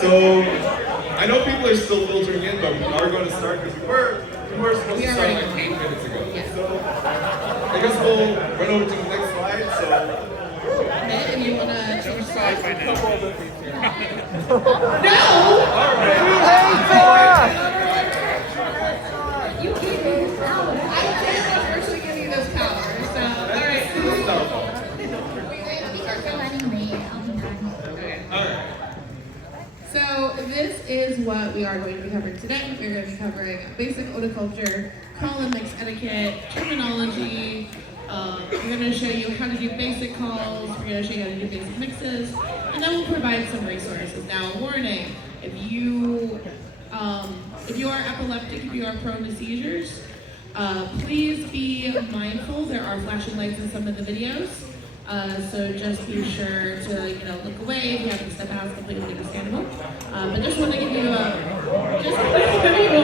So I know people are still filtering in, but we are going to start because we were supposed to start like 8 minutes ago. Yeah. So I guess we'll run over to the next slide. So And you want to change slides right now? No! all right. You gave me this power. I did actually give you this power. So, all right. This is our fault. Because we're running late. I'll be done. Okay. All right. So this is what we are going to be covering today. We're going to be covering basic horticulture, call and mix etiquette, terminology. We're going to show you how to do basic calls. We're going to show you how to do basic mixes, and then we'll provide some resources. Now, warning: if you are epileptic, if you are prone to seizures, please be mindful. There are flashing lights in some of the videos. So just be sure to, look away if you have to step out. It's completely understandable. But just want to give you a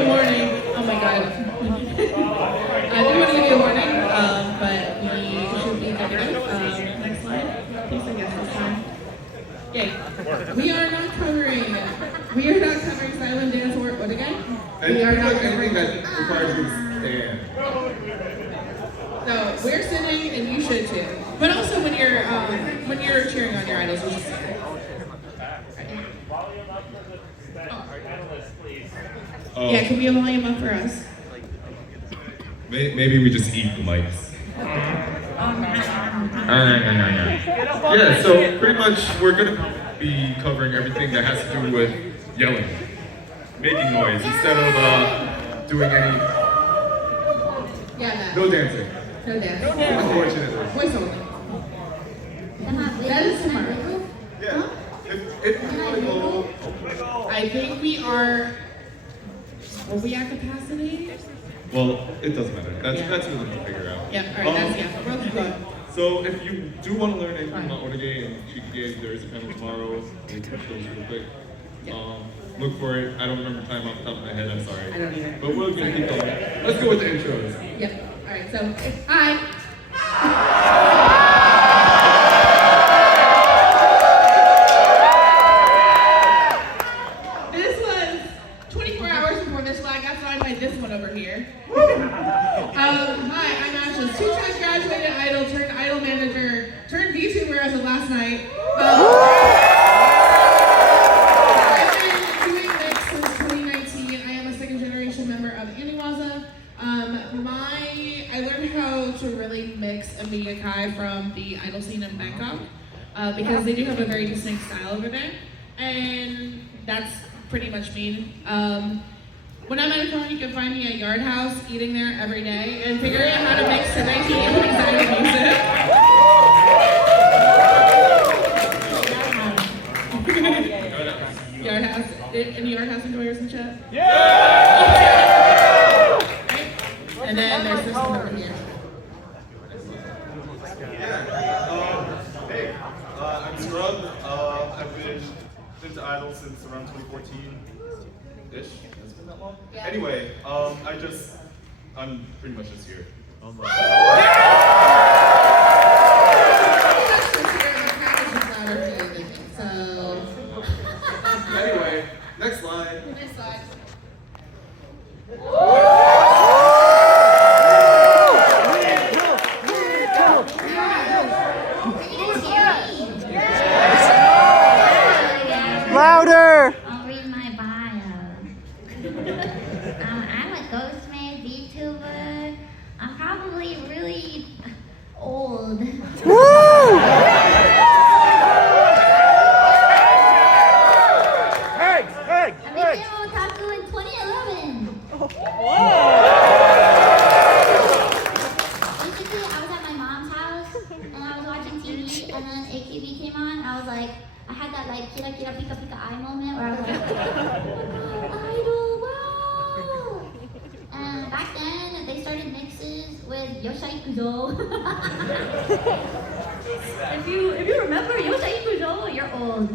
warning. Oh my God. I do want to give you a warning, but we should be good to go. Next slide. Please, I guess this time. Yay. We are not covering silent dance or what again? And We are not anything covering that requires you to stand. So we're sitting, and you should too. But also when you're cheering on your idols, you should sit. Yeah, can we have volume up for us? Maybe we just eat the mics. Yeah, so pretty much we're going to be covering everything that has to do with yelling, making noise, instead of doing any, Yeah, no dancing. no dance. Unfortunately. Voice only. That is smart. Yeah. If you want to go, I think we are we at capacity? well, it doesn't matter. That's what we'll figure out. Yeah, alright, we'll keep going. So if you do want to learn anything about Wota and Shiki, there is a panel tomorrow. We'll touch those real quick. Look for it. I don't remember the time off the top of my head, I'm sorry. I don't either. But we're gonna keep going. Let's go with the intros. Yep. Alright, so hi. This was 24 hours before this flag got signed by this one over here. Hi, I'm Ashes, two-time graduated idol, turned idol manager, turned VTuber as of last night. I've been doing this since 2019. I am a second-generation member of Aniwaza. I learned how to really mix a Amiga Kai from the idol scene in Bangkok because they do have a very distinct style over there, and that's pretty much me. When I'm at a con, you can find me at Yard House, eating there every day, and figuring out how to mix the 1980s idol music. Yard House, any Yard House enjoyers in chat? Yeah! And then there's this one over here. Hey, I'm Scrub. I've been into Idol since around 2014-ish. Has it been that long? Yeah. Anyway, I'm pretty much just here. So, Anyway, next slide. next slide. Louder! I'll read my bio. I'm a Ghostman VTuber. I'm probably really old. Woo! Hey! I became an otaku in 2011. Basically, I was at my mom's house and I was watching TV, and then AKB came on. I was like, I had that like kira kira pika pika eye moment where I was like, idol, wow! And back then, they started mixes with Yoshai Kuzo. if you remember Yoshai Kuzo, you're old.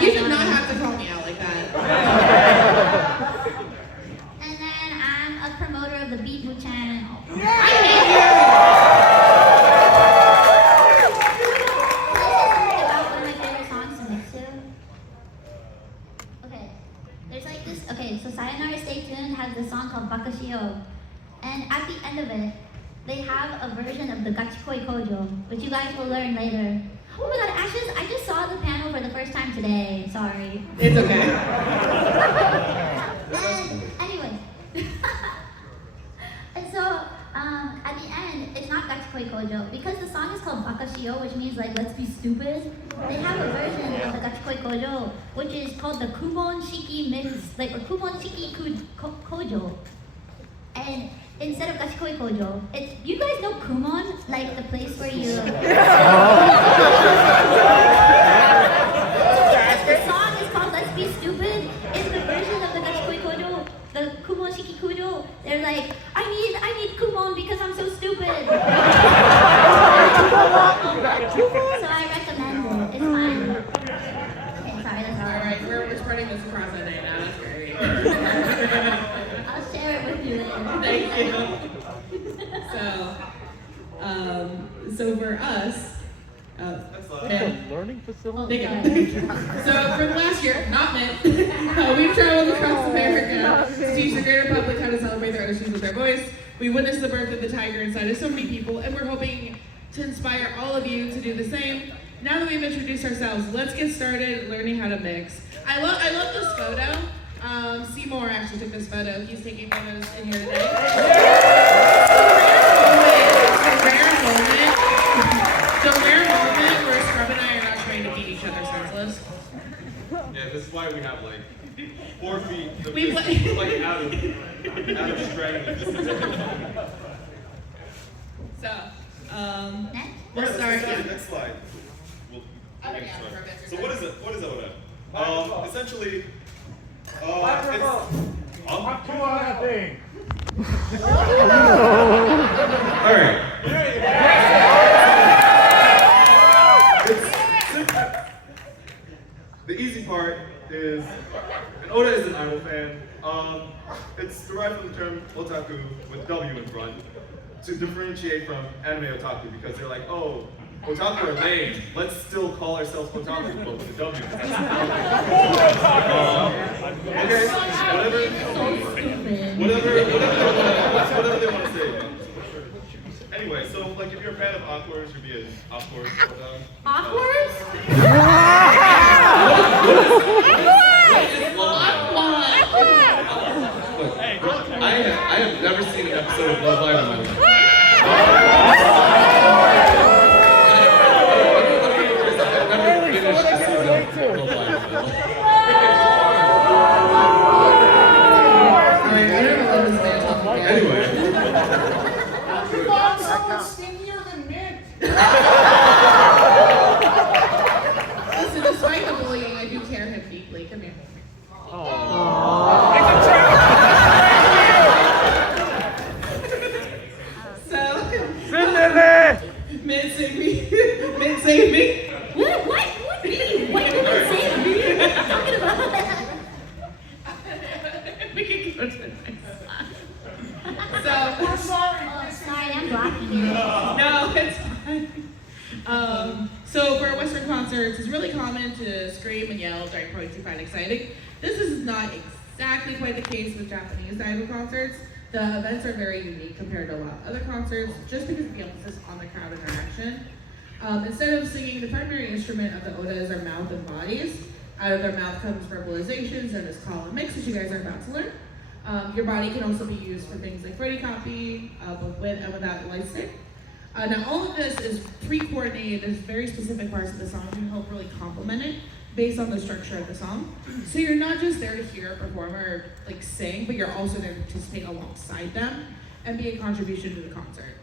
You did not have to call me out like that. And then I'm a promoter of the Beatboot channel. I hate you! This is about one of my favorite songs to mix to. the Gachikoi Kojo, which you guys will learn later. Oh my god, Ashes, I just saw the panel for the first time today. Sorry. It's okay. And anyway. And so, at the end, it's not Gachikoi Kojo. Because the song is called Bakashio, which means like, let's be stupid. They have a version of the Gachikoi Kojo, which is called the Kumon Shiki Mix, like, or Kumon Shiki Kojo. And instead of Gachikoi Kojo, it's, you guys know Kumon? Like the place where you... The song is called Let's Be Stupid. In the version of the Gachikoi Kojo, the Kumon Shiki Kojo, they're like, I need Kumon because I'm so stupid. So I recommend it. It's fine. Okay, sorry, that's all. Alright, we're spreading this across the day now, that's great. I'll share it with you later. Thank you. So for us, Learning facility. So from last year, not meant, we've traveled across America to teach the greater public how to celebrate their oceans with their voice. We witnessed the birth of the tiger inside of so many people, and we're hoping to inspire all of you to do the same. Now that we've introduced ourselves, let's get started learning how to mix. I love this photo. Seymour actually took this photo. He's taking photos in here today. The rare moment where Scrub and I are not trying to beat each other senseless. Yeah, this is why we have like 4 feet. We like out of strength. So, Next? we'll start. Next slide. We'll Okay, make yeah, sure. perfect. So what is it? What is Wota? Essentially, Come on, I think. all right. The easy part is, and Wota is an idol fan. It's derived from the term otaku with W in front to differentiate from anime otaku because they're like, oh, otaku are lame. Let's still call ourselves otaku, but with a W. Okay, whatever they want to say. Anyway, so like if you're a fan of awkwards, you'd be an awkward. Awkward? I have never seen an episode of Love Live in my life. I've never finished a season of Love Live. Alright, I don't know what this man talking about. Anyway. Listen, despite the bullying, I do care him deeply. Come here. So, Mid save me. Mid save me. What? What do you mean? What did you say to me? What are you talking about? We can go to the next slide. So, Oh, sorry, I'm blocking you. no, it's fine. So for Western concerts, it's really common to scream and yell during points you find exciting. This is not exactly quite the case with Japanese idol concerts. The events are very unique compared to a lot of other concerts, just because of the emphasis on the crowd interaction. Instead of singing, the primary instrument of the Wota is their mouth and bodies. Out of their mouth comes verbalizations and this call and mix, which you guys are about to learn. Your body can also be used for things like Furicopy, both with and without lightstick. Now all of this is pre-coordinated. There's very specific parts of the song to help really complement it based on the structure of the song. So you're not just there to hear a performer like sing, but you're also there to participate alongside them and be a contribution to the concert.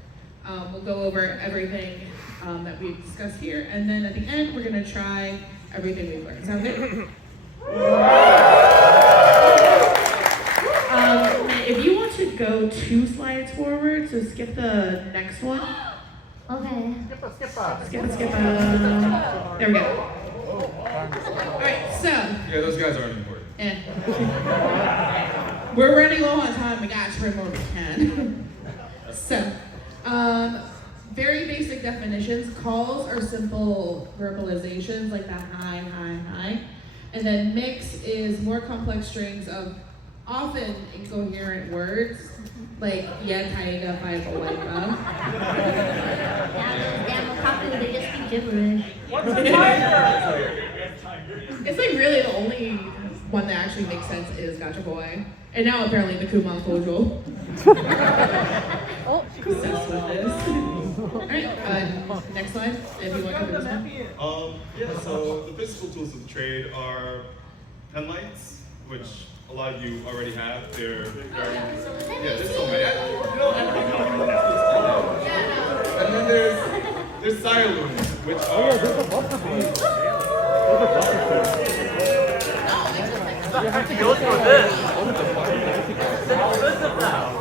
We'll go over everything that we've discussed here, and then at the end we're gonna try everything we've learned. Sound good? If you want to go 2 slides forward, so skip the next one. Okay. Skip it. There we go. Alright, so. Yeah, those guys aren't important. We're running low on time. We got to trim what we can. So, very basic definitions. Calls are simple verbalizations like that hi. And then mix is more complex strings of often incoherent words, like yeah, taiga, five, wipa. Yeah, those damn otaku, they just speak gibberish. What's a tiger? It's like really the only one that actually makes sense is Gacha Boy. And now apparently the Kuma Kojo. Obsessed with this. Alright, next slide, if you want to cover this one. Yeah, so the physical tools of the trade are pen lights, which a lot of you already have. They're very, yeah, there's so many. And then there's Siloons, which are You have to go through this. It's expensive now.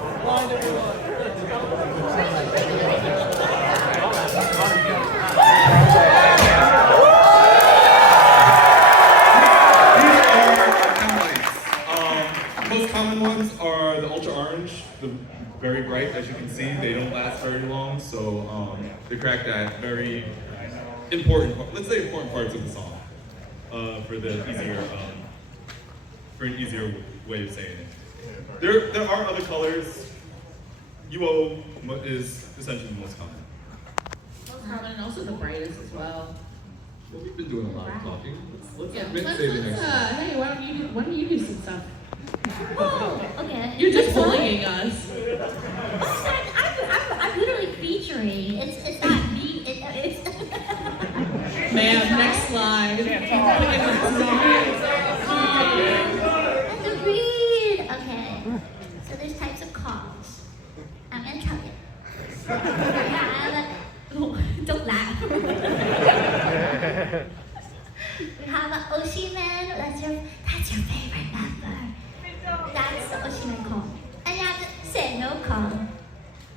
most common ones are the ultra orange, the very bright, as you can see. They don't last very long, so they crack that very important, let's say important parts of the song for the easier, for an easier way of saying it. There are other colors. UO is essentially the most common. Most common and also the brightest as well. Well, we've been doing a lot of talking. Let's Yeah, say the next one. hey, why don't you do some stuff? Oh, okay. You're just bullying us. I'm literally featuring. It's not me. It's. Ma'am, next slide. And the read. Okay. So there's types of calls. I'm gonna tell you. Don't laugh. We have an Oshimen. That's your favorite number. That's the Oshimen call. And you have the Seno call.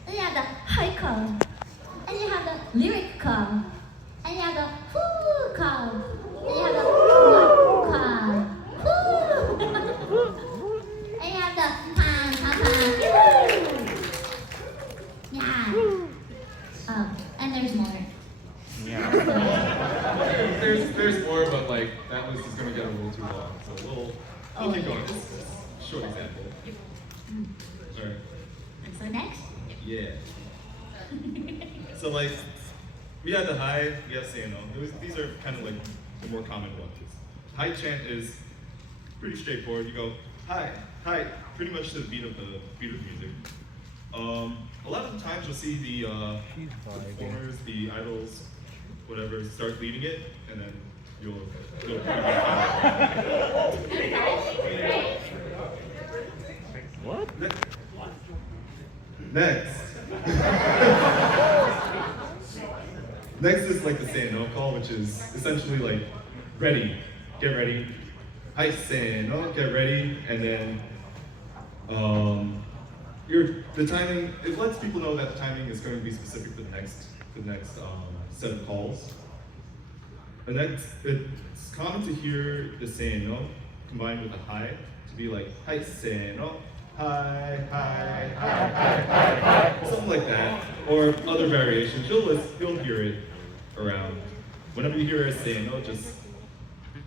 And you have the high call. And you have the lyric call. And you have the foo call. And you have the what call. Foo. And you have the pan, pan, pan. Yeah. And there's more. There's more, but like that list is gonna get a little too long. So we'll keep going. This is a short example. Alright. So next? Yeah. So like we had the high, we have Sano. These are kind of like the more common ones. High chant is pretty straightforward. You go hi, hi, pretty much to the beat of music. A lot of the times you'll see the performers, the idols, whatever, start leading it, and then you'll What? Next. Next is like the say no call, which is essentially like ready, get ready. I say no, get ready, and then the timing. It lets people know that the timing is going to be specific to the next set of calls. And it's common to hear the say no combined with a hi to be like hi say no. Hi, hi, hi, hi, hi, hi, something like that, or other variations. You'll hear it around. Whenever you hear us saying no, just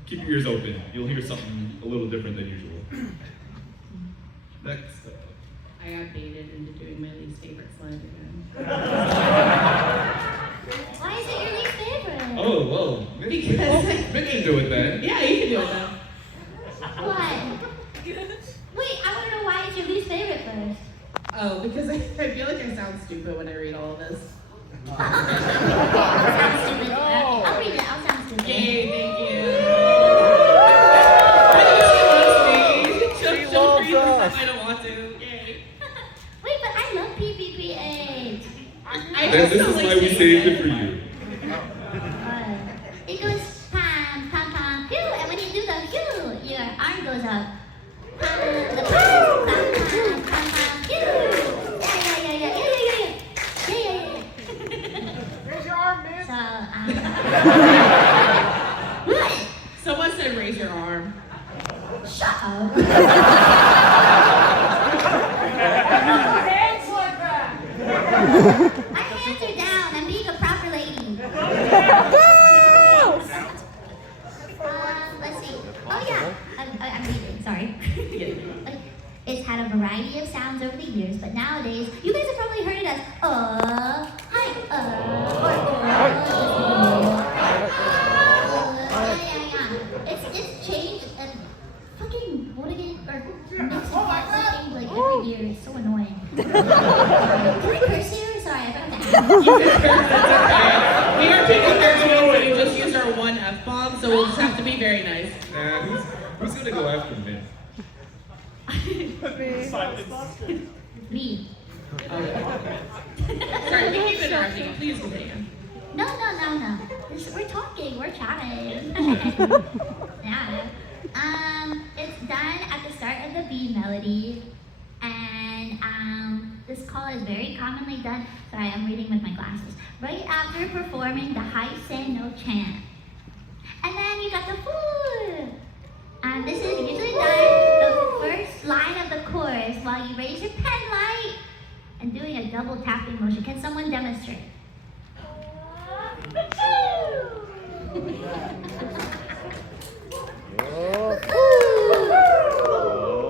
keep your ears open. You'll hear something a little different than usual. Next. I got baited into doing my least favorite slide again. Why is it your least favorite? Oh, well, Because Mitch can do it then. yeah, you can do it though. What? Wait, I want to know why it's your least favorite first. Oh, because I feel like I sound stupid when I read all of this. I'll sound stupid. I'll read it. I'll sound stupid. Yay, thank you. She loves us. I don't want to. Yay. Wait, but I love PPP8. This is why we saved it for you. It goes pam, pam, pam, pew, and when you do the pew, your arm goes up. Pam, the pam, pam, pam, pam, pam, pew. Yeah. Raise your arm, man. So, what? Someone said raise your arm. Shut up. Hands like that. My hands are down. I'm being a proper lady. Let's see. Oh yeah, I'm reading. Sorry. Okay. but nowadays, you guys have probably heard it as hi, yeah. It's changed and fucking Wota or mixed fucking like every year. It's so annoying. Can I curse here? Sorry, I forgot to ask. You can curse, that's okay. We are taking care of it, we just used our one F-bomb, so we'll just have to be very nice. Nah, who's gonna go after me? Me. Sorry, we keep interrupting you. Please continue. No. We're talking, we're chatting. Yeah. It's done at the start of the B melody. And this call is very commonly done. Sorry, I'm reading with my glasses. Right after performing the high say no chant. And then you got the fool. This is usually done the first line of the chorus while you raise your pen light and doing a double tapping motion. Can someone demonstrate?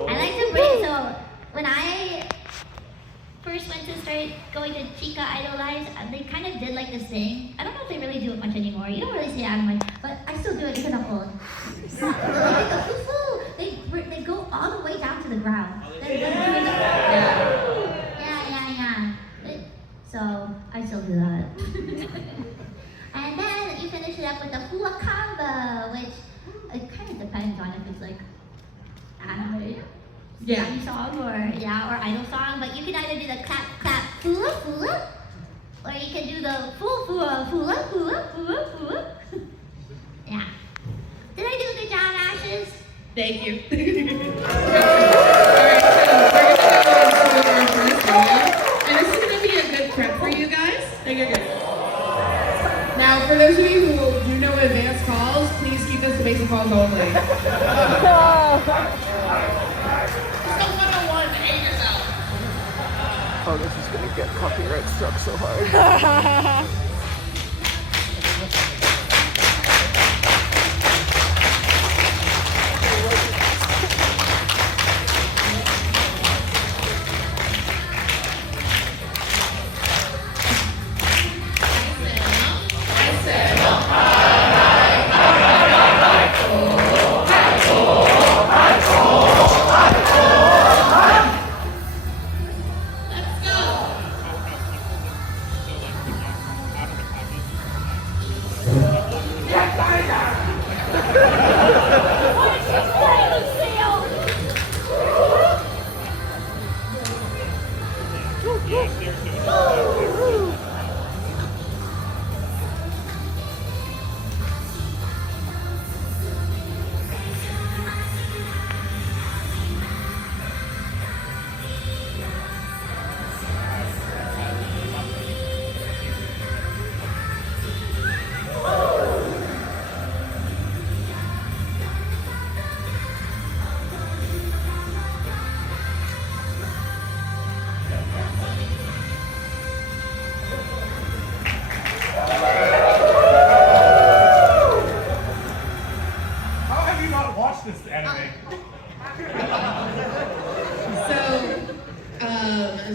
I like to bring, so when I first went to start going to Chica Idolize, they kind of did like this thing. I don't know if they really do it much anymore. You don't really see it on my, but I still do it because I'm old. They go all the way down to the ground. Yeah. So I still do that. And then you finish it up with the hula combo, which it kind of depends on if it's like anime song or idol song. But you can either do the clap clap hula, or you can do the hula. Yeah. Did I do a good job, Ashes? Thank you. Alright, so we're gonna go into our first video. And this is gonna be a good prep for you guys. Think you're good. Now, for those of you who do know advanced calls, please keep this to basic calls only. Just go 101, behave yourself. Oh, this is gonna get copyright struck so hard.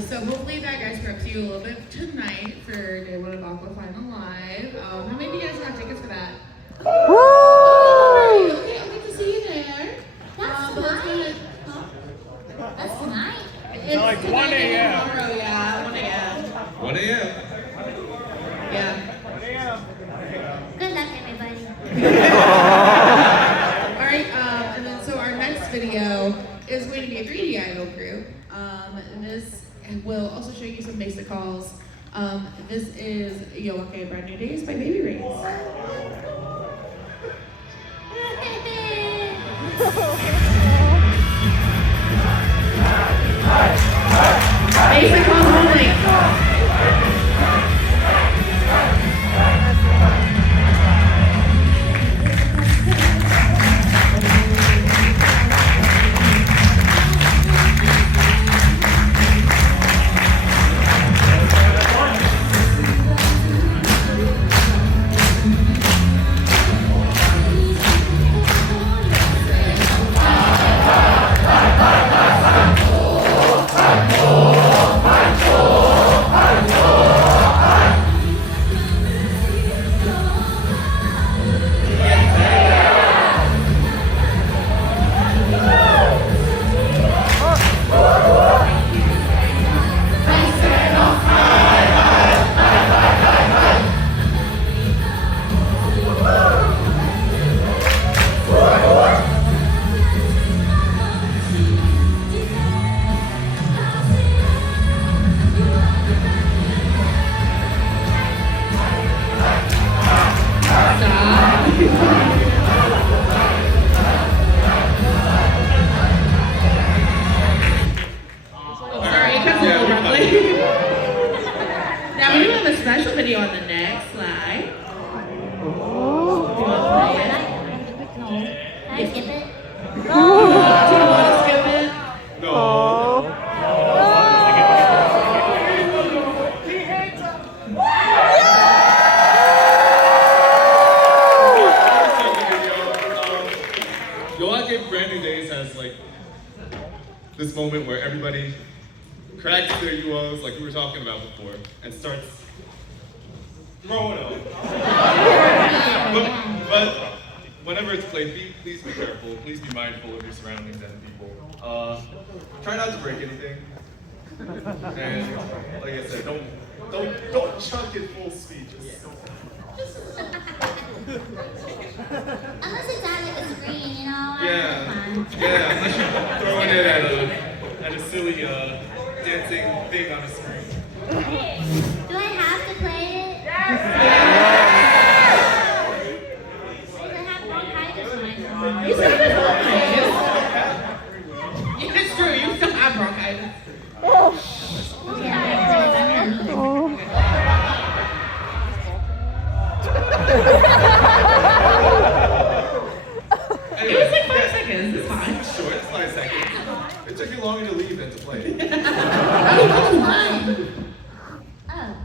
So hopefully that guys preps you a little bit tonight for Day 1 of Aqua Final Live. How many of you guys have tickets for that? Woo! Okay, I'll get to see you there. That's but let's tonight. go ahead. Huh? That's tonight. It's like 1 a.m. Tomorrow, yeah, 1 a.m. 1 a.m. Yeah. Good luck, everybody. Alright, and then so our next video is going to be a 3D idol group. This will also show you some basic calls. This is Wota Brand New Days by Baby Rings. Basic calls only. like this moment where everybody cracks their UOs, like we were talking about before, and starts throwing up. but whenever it's played, please be careful. Please be mindful of your surroundings and people. Try not to break anything. And like I said, don't chunk it full speed. Unless it's at like a screen, you know. Yeah, unless you're throwing it at a silly dancing thing on a screen. Do I have to play it? Yes! Because I have bronchitis right now. You still have bronchitis. Yeah, it's true. You still have bronchitis. It was like 5 seconds. It's fine. Sure, it's 5 seconds. It took you longer to leave than to play. Oh,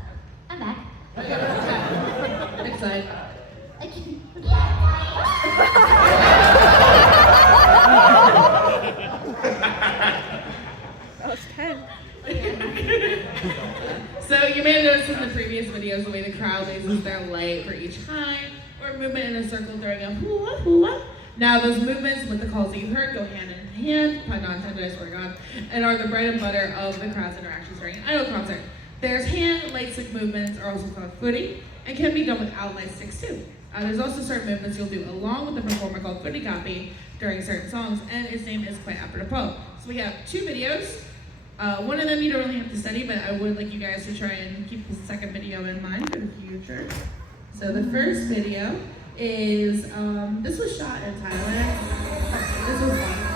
I'm back. Next slide. That was 10. So you may have noticed in the previous videos the way the crowd raises their light for each time or movement in a circle during a hula hula. Now those movements with the calls that you heard go hand in hand, pun not intended, I swear to God, and are the bread and butter of the crowd's interactions during an idol concert. There's hand light stick movements, are also called footy, and can be done without light sticks too. There's also certain movements you'll do along with the performer called Furicopy during certain songs, and its name is quite apropos. So we have 2 videos. One of them you don't really have to study, but I would like you guys to try and keep the second video in mind for the future. So the first video is, this was shot in Thailand. This was fun.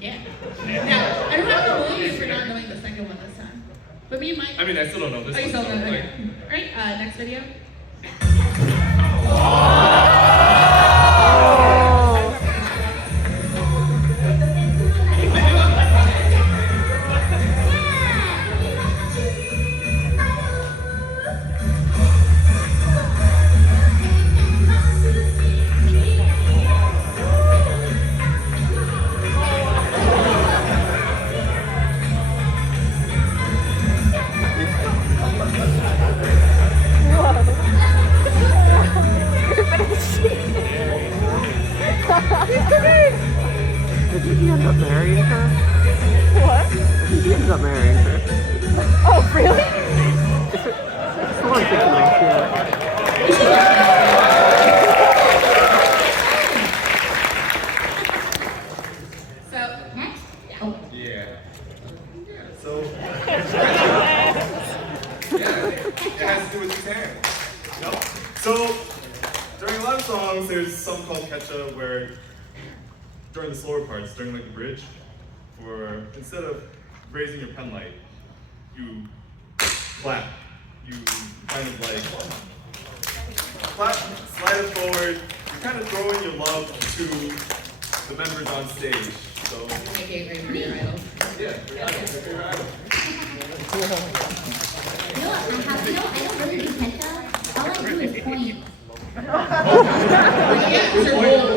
Yeah. Now, I don't have to believe you for not knowing the second one this time. But me and Mike. I mean, I still don't know this Oh, you one. still don't know? so, Okay. Alright, next video. Did he end up marrying her? What? I think he ended up marrying her. Oh, really? It's the one thing like, So, Next? oh, Yeah. So, it has to do with his hand. You know? So, during a lot of songs, there's something called catch-up where during the slower parts, during like the bridge, for instead of raising your pen light, you clap. You kind of like clap, slide it forward. You're kind of throwing your love to the members on stage. So AKA right for your idol. yeah, your favorite idol. You know what? I don't really do ketchup. All I do is point. Yeah, it's your goal.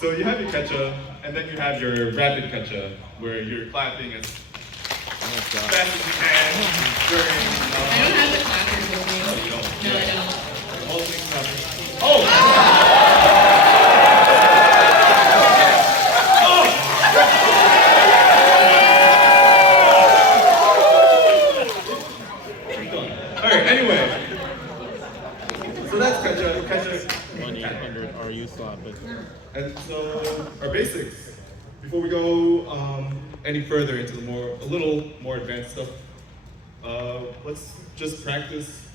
So you have your catch-up, and then you have your rapid catch-up, where you're clapping as fast as you can during. I don't have the clappers with me. No, you don't. No, I don't. All things happen. Oh! Alright, anyway. So that's catch-up. 1-800 RU slot, but And so our basics. Before we go any further into the a little more advanced stuff, let's just practice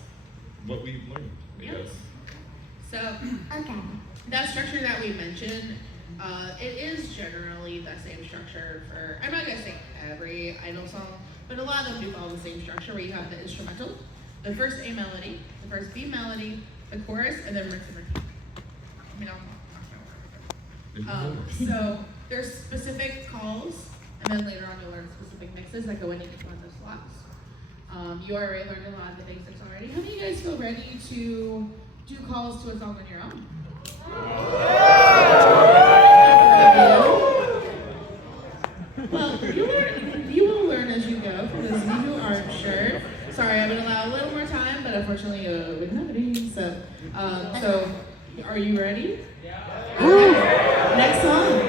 what we learned, I guess. So Okay. that structure that we mentioned, it is generally the same structure for, I'm not gonna say every idol song, but a lot of them do follow the same structure where you have the instrumental, the first A melody, the first B melody, the chorus, and then rinse and repeat. I mean, so there's specific calls, and then later on you'll learn specific mixes that go in each one of those slots. You already learned a lot of the basics already. How many of you guys feel ready to do calls to a song on your own? Well, you will learn as you go, for those of you who aren't sure. Sorry, I would allow a little more time, but unfortunately we don't have any. So are you ready? Yeah. Next song.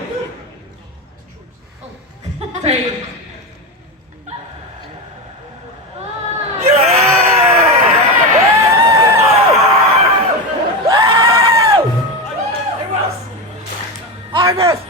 Sorry. I missed!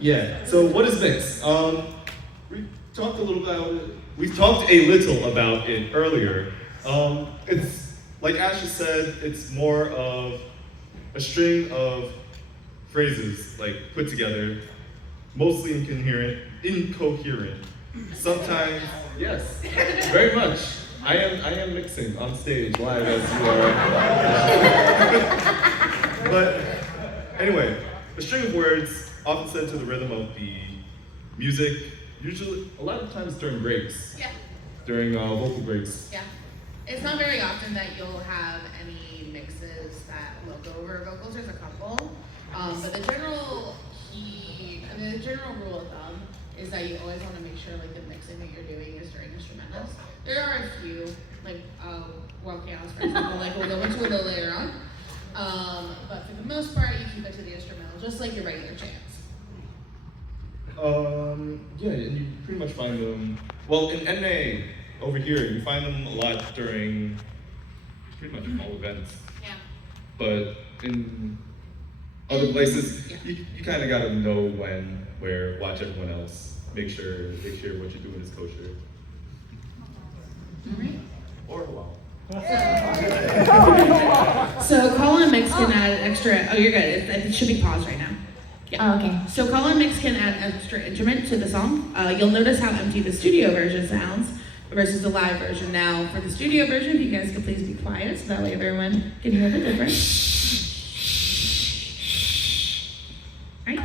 Yeah, so what is mix? We talked a little about it earlier. It's, like Ash just said, it's more of a string of phrases, like put together, mostly incoherent. Sometimes, yes, very much. I am mixing on stage live as you are. But anyway, a string of words often said to the rhythm of the music, usually a lot of times during breaks. Yeah. During vocal breaks. Yeah. It's not very often that you'll have any mixes that will go over vocals. There's a couple. But the general rule of thumb is that you always want to make sure like the mixing that you're doing is during instrumentals. There are a few, like World Chaos, for example, like we'll go into a little later on. But for the most part, you keep it to the instrumental, just like your regular chants. Yeah, and you pretty much find them, well, in NA over here, you find them a lot during pretty much all events. Yeah. But in other places, you kind of got to know when, where, watch everyone else, make sure what you're doing is kosher. All right. Or halal. So call and mix can add an extra, oh you're good, it should be paused right now. Yeah. Oh, okay. So call and mix can add an extra instrument to the song. You'll notice how empty the studio version sounds versus the live version. Now for the studio version, if you guys could please be quiet so that way everyone can hear the difference. Right?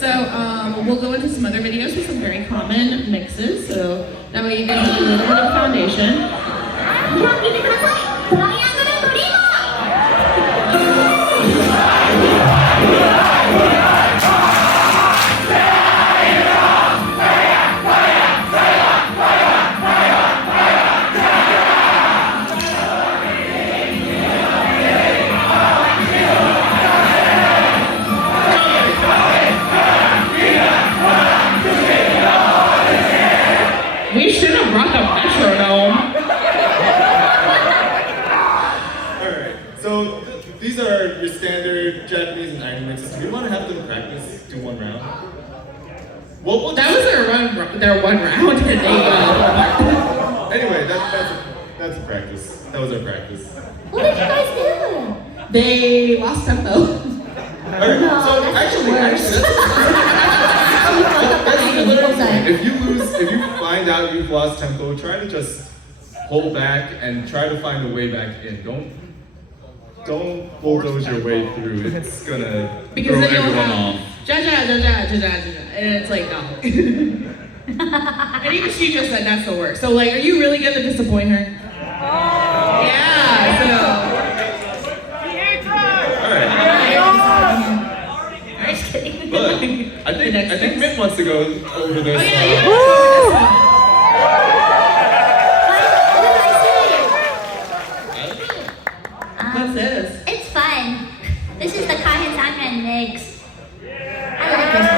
So we'll go into some other videos with some very common mixes, so that way you guys have a little bit of foundation. We should have brought the metronome. Alright, so these are your standard Japanese and Irony mixes. Do we want to have them practice, do one round? Well, That was their one round, and they anyway, that's a practice. That was our practice. What did you guys do? they lost tempo. Alright, No, so that's actually, that's the literal point. If you find out you've lost tempo, try to just hold back and try to find a way back in. Don't bulldoze your way through. It's gonna Because throw then you'll everyone have off. ja ja ja ja ja ja ja, and it's like no. And even she just said that's the worst. So like, are you really gonna disappoint her? Yeah. So. Alright. I'm just kidding. But I think Mint wants to go over this. Oh yeah, you can go over this one. What's this? It's fun. This is the Kahin Sangren mix. I like this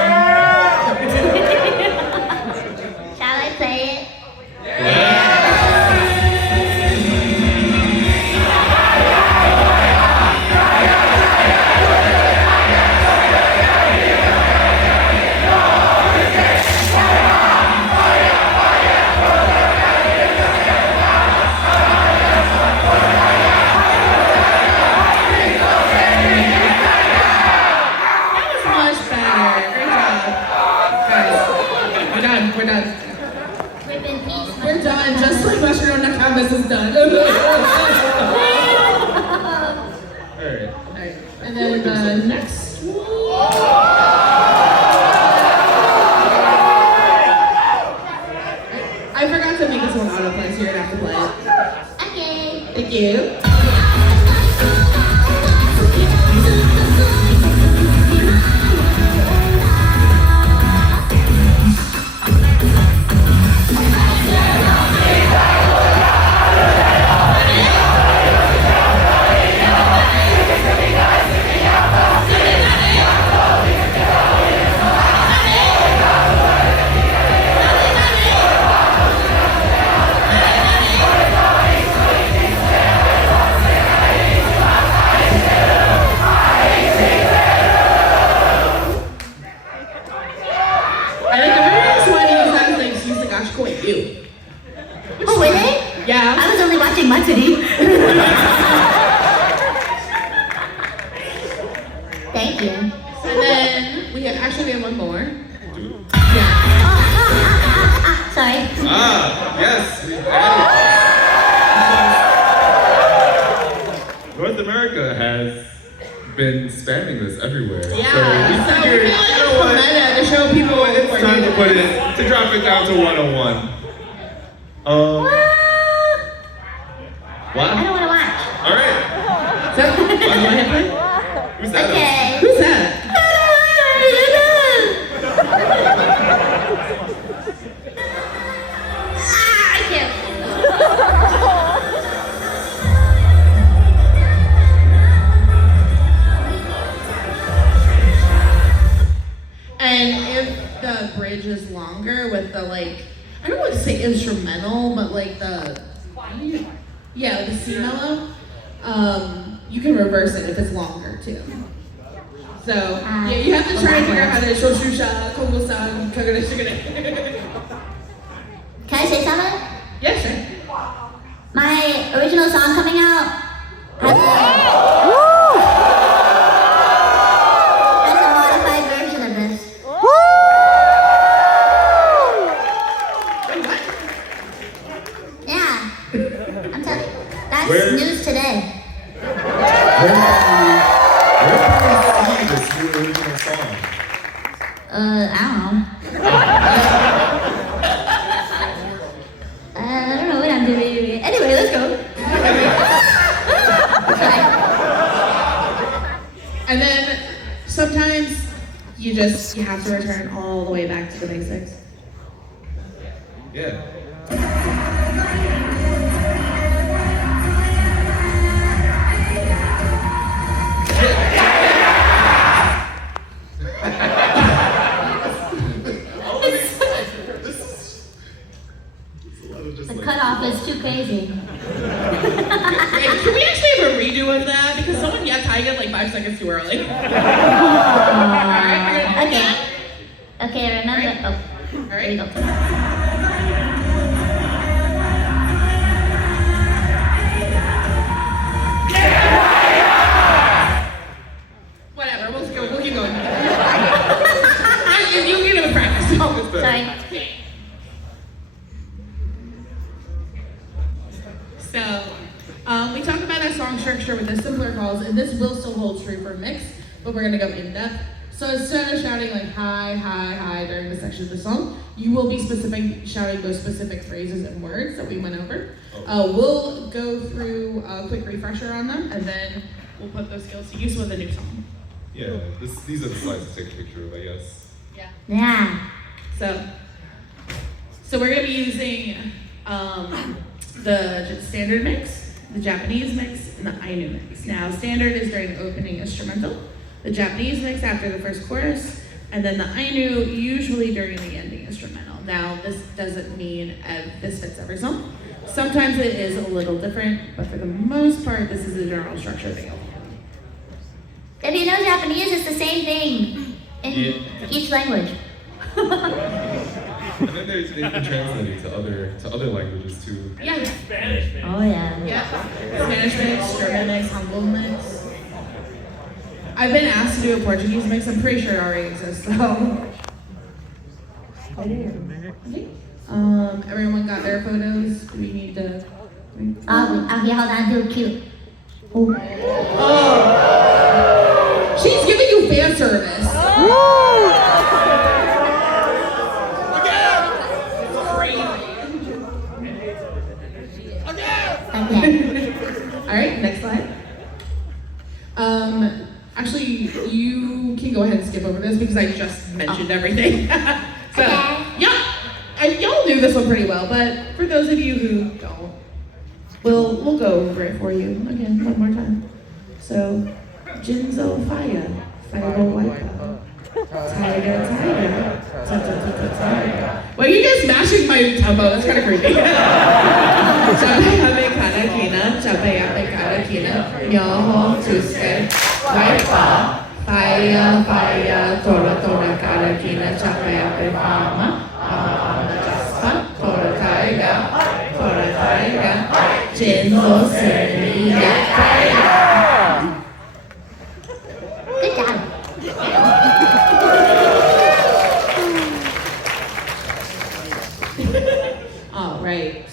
one. Shall I play it? We're done. Rip in peace. We're done. Just like Mushroom on the canvas is done. Alright. Alright. And then the next one. I forgot to make this one autoplay, so you're gonna have to play it. Okay. Thank you. Oh, were they? Yeah. I was only watching Matsuri. Thank you. And then we have one more. Yeah. Sorry. Yes. We added. North America has been spamming this everywhere. Yeah. So we figured, feel like it's the meta to show people it's time to drop it down to 101. What? I don't want to watch. All right. So, Who's that? Okay. who's that? I can't. And if the bridge is longer with the like, I don't want to say instrumental, but like the, yeah, the C mellow, you can reverse it if it's longer too. So yeah, you have to try and figure out how to shoshusha, kongo-san, kagura-shigure. Can I say something? Yeah, sure. My original song coming out has a modified version of this. Yeah. I'm telling you. That's Where- news today. Where can we see sometimes you have to return all the way back to the basics. Yeah. The cutoff is too crazy. Hey, can we actually have a redo of that? Because someone tied it like 5 seconds too early. Okay. Okay, remember. Oh, All there you right. go. Whatever, we'll keep going. You give it a practice. Oh, sorry. So, we talked about that song structure with the simpler calls, and this will still hold true for mix, but we're gonna go in depth. So instead of shouting like hi, hi, hi during the section of the song, you will be shouting those specific phrases and words that we went over. We'll go through a quick refresher on them, and then we'll put those skills to use with a new song. Yeah, these are the slides to take a picture of, I guess. Yeah. So we're gonna be using the standard mix, the Japanese mix, and the Ainu mix. Now, standard is during the opening instrumental, the Japanese mix after the first chorus, and then the Ainu usually during the ending instrumental. Now, this doesn't mean this fits every song. Sometimes it is a little different, but for the most part, this is the general structure they all have. If you know Japanese, it's the same thing in each language. And then they've been translated to other languages too. Yeah. Oh yeah. Yeah. Spanish mix, German mix, Hangul mix. I've been asked to do a Portuguese mix. I'm pretty sure it already exists though. Okay. Everyone got their photos? Do we need to? Okay, hold on, do cute. Oh. She's giving you fan service. Okay. All right, next slide. Actually, you can go ahead and skip over this because I just mentioned everything. So, y'all knew this one pretty well, but for those of you who don't, we'll go over it for you again one more time. So, Jinzo fire, fire wiper, tiger, tiger. Why are you guys smashing my tempo? That's kind of creepy. Chape kada kina, chape kada kina, nyoho tuske, wiper, fire, tora kada kina, chape fama, jaspa, tora tiger, jinzo seria tiger. Good job. All right.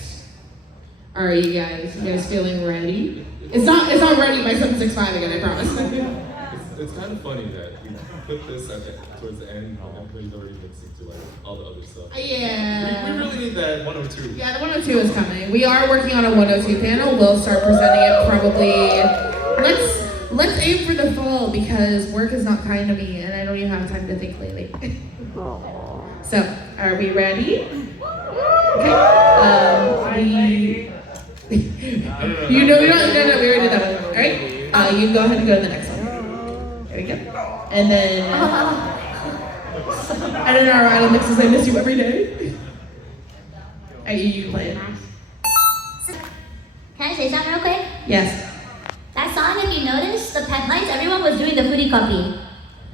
All right, you guys feeling ready? It's not ready by 765 again, I promise. It's kind of funny that we put this towards the end and everybody's already mixing to like all the other stuff. Yeah. We really need that 102. Yeah, the 102 is coming. We are working on a 102 panel. We'll start presenting it probably. Let's aim for the fall because work is not kind to me and I don't even have time to think lately. So, are we ready? Okay. We already did that one. All right. You go ahead and go to the next one. There we go. And then I don't know our idol mixes. I miss you every day. You play it. Can I say something real quick? Yes. That song, if you notice, the pen lines, everyone was doing the Furicopy.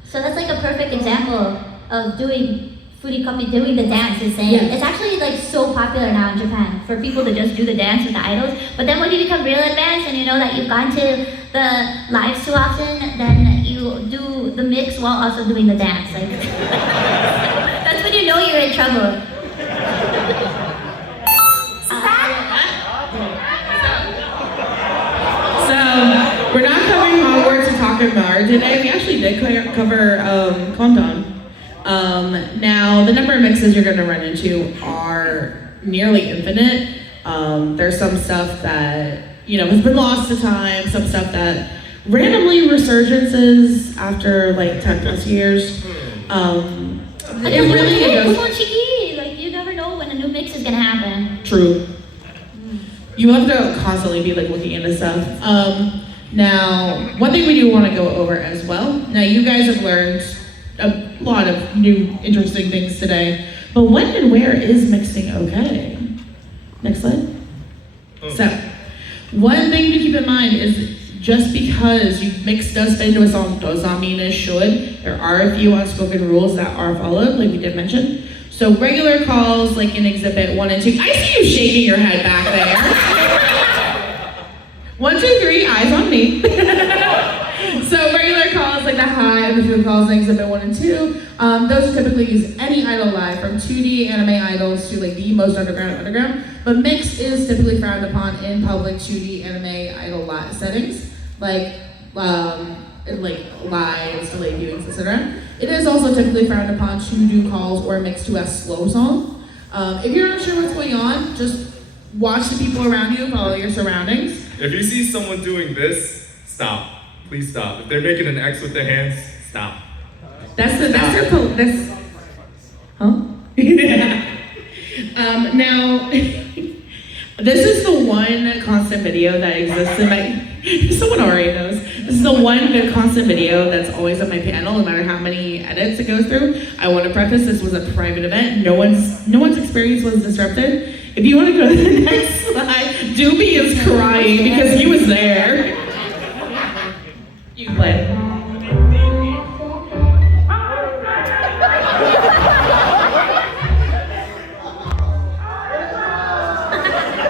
So that's like a perfect example of doing Furicopy, doing the dance and saying, it's actually like so popular now in Japan for people to just do the dance with the idols. But then when you become real advanced and you know that you've gone to the lives too often, then you do the mix while also doing the dance. Like, that's when you know you're in trouble. So, we're not covering Hogwarts and talking Mar today. We actually did cover Fantome. Now, the number of mixes you're going to run into are nearly infinite. There's some stuff that, has been lost to time, some stuff that randomly resurgences after like 10 plus years. It really Come goes on, Chiqui. Like, you never know when a new mix is gonna happen. true. You have to constantly be like looking into stuff. Now, one thing we do want to go over as well. Now, you guys have learned a lot of new interesting things today, but when and where is mixing okay? Next slide. So, one thing to keep in mind is just because you mix does fit into a song does not mean it should. There are a few unspoken rules that are followed, like we did mention. So regular calls, like in Exhibit 1 and 2. I see you shaking your head back there. 1, 2, 3, eyes on me. So regular calls, like the high and the through calls in Exhibit 1 and 2, those typically use any idol live, from 2D anime idols to like the most underground. But mix is typically frowned upon in public 2D anime idol live settings, like lives, delayed viewings, etc. It is also typically frowned upon to do calls or mix to a slow song. If you're not sure what's going on, just watch the people around you, follow your surroundings. If you see someone doing this, stop. Please stop. If they're making an X with their hands, stop. Huh? Now, this is the one constant video that exists in my, someone already knows. This is the one good constant video that's always on my panel, no matter how many edits it goes through. I want to preface, this was a private event. No one's experience was disrupted. If you want to go to the next slide, Doobie is crying because he was there. You can play it.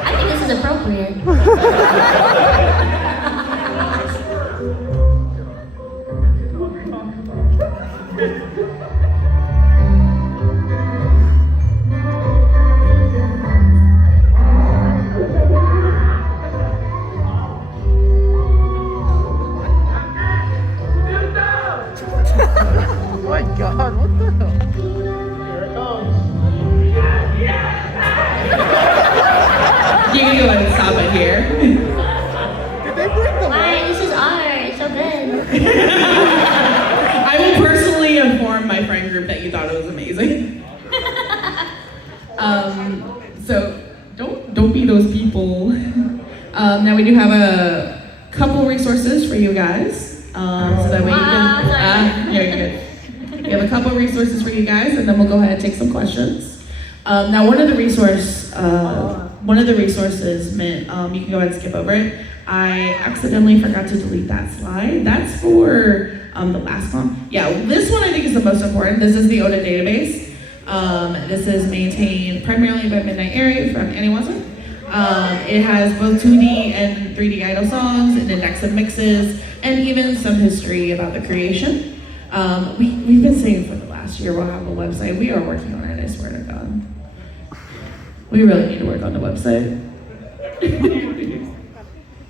I think this is appropriate. Oh my god, what the hell? You can go ahead and stop it here. Did they break the Why? This is art. It's so good. I will personally inform my friend group that you thought it was amazing. So don't be those people. Now we do have a couple resources for you guys, so that way you can. You're good. We have a couple resources for you guys, and then we'll go ahead and take some questions. Now one of the resources meant you can go ahead and skip over it. I accidentally forgot to delete that slide. That's for the last one. Yeah, this one I think is the most important. This is the Wota database. This is maintained primarily by Midnight Airy from Aniwaza. It has both 2D and 3D idol songs, an index of mixes, and even some history about the creation. We've been saying for the last year we'll have a website. We are working on it, I swear to God. We really need to work on the website.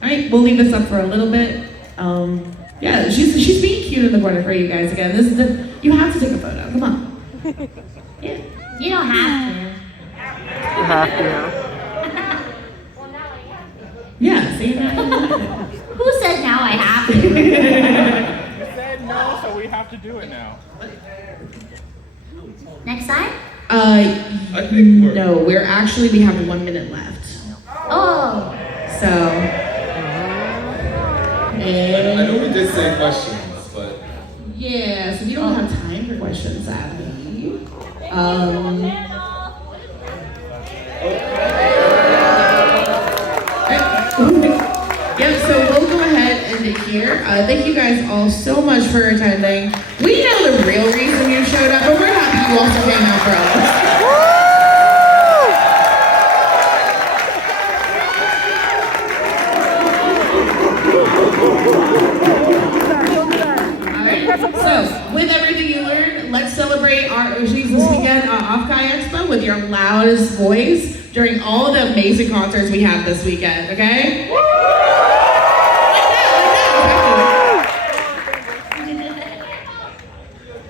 All right, we'll leave this up for a little bit. Yeah, she's being cute in the corner for you guys again. You have to take a photo. Come on. Yeah. You don't have to. You have to. Yeah, see now. Who said now I have to? You said no, so we have to do it now. Next time? I think No, we have 1 minute left. Oh. So. I know we did say questions, but Yeah, so we don't have time for questions, sadly. Yep, so we'll go ahead and end it here. Thank you guys all so much for attending. We know the real reason you showed up, but we're happy you also came out for us. So, with everything you learned, let's celebrate our Oshis this weekend at Offkai Expo with your loudest voice during all the amazing concerts we have this weekend, okay? Like that.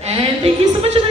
And thank you so much, everyone.